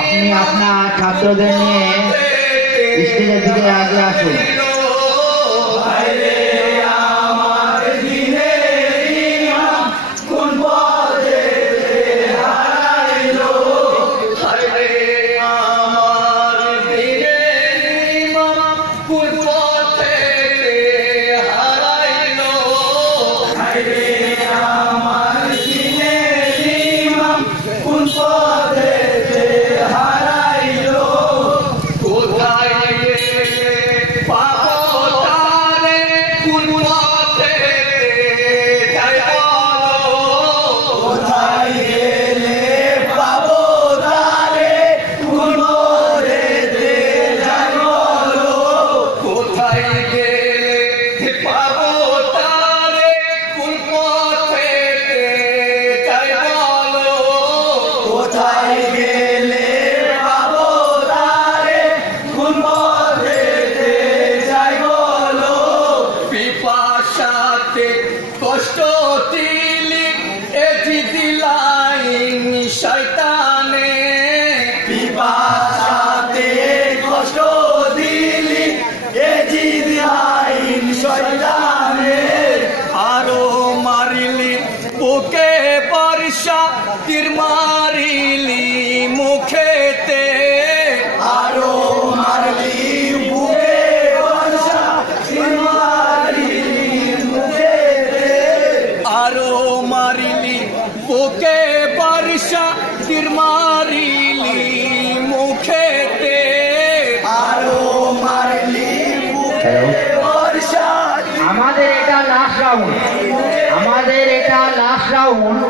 আপনি আপনার ছাত্রদের নিয়ে স্টেজের দিকে আগে আসুন। কষ্ট দিলি এটি দিলাইন শয়তানে, পিপাসাতে কষ্ট দিলি এটি দিলাইন শয়তানে। আরো মারিলি বুকে বর্ষা তীর মারিলি মুখেতে, আরো মারলি বুকে বর্ষা তীর মারিলি মুখেতে, আরো মারিলি বুকে বর্ষা তীর মারিলি মুখেতে, আরো মারলি বুকে বর্ষা। আমাদের এটা লাস্ট রাউন্ড, আমাদের এটা লাস্ট রাউন্ড।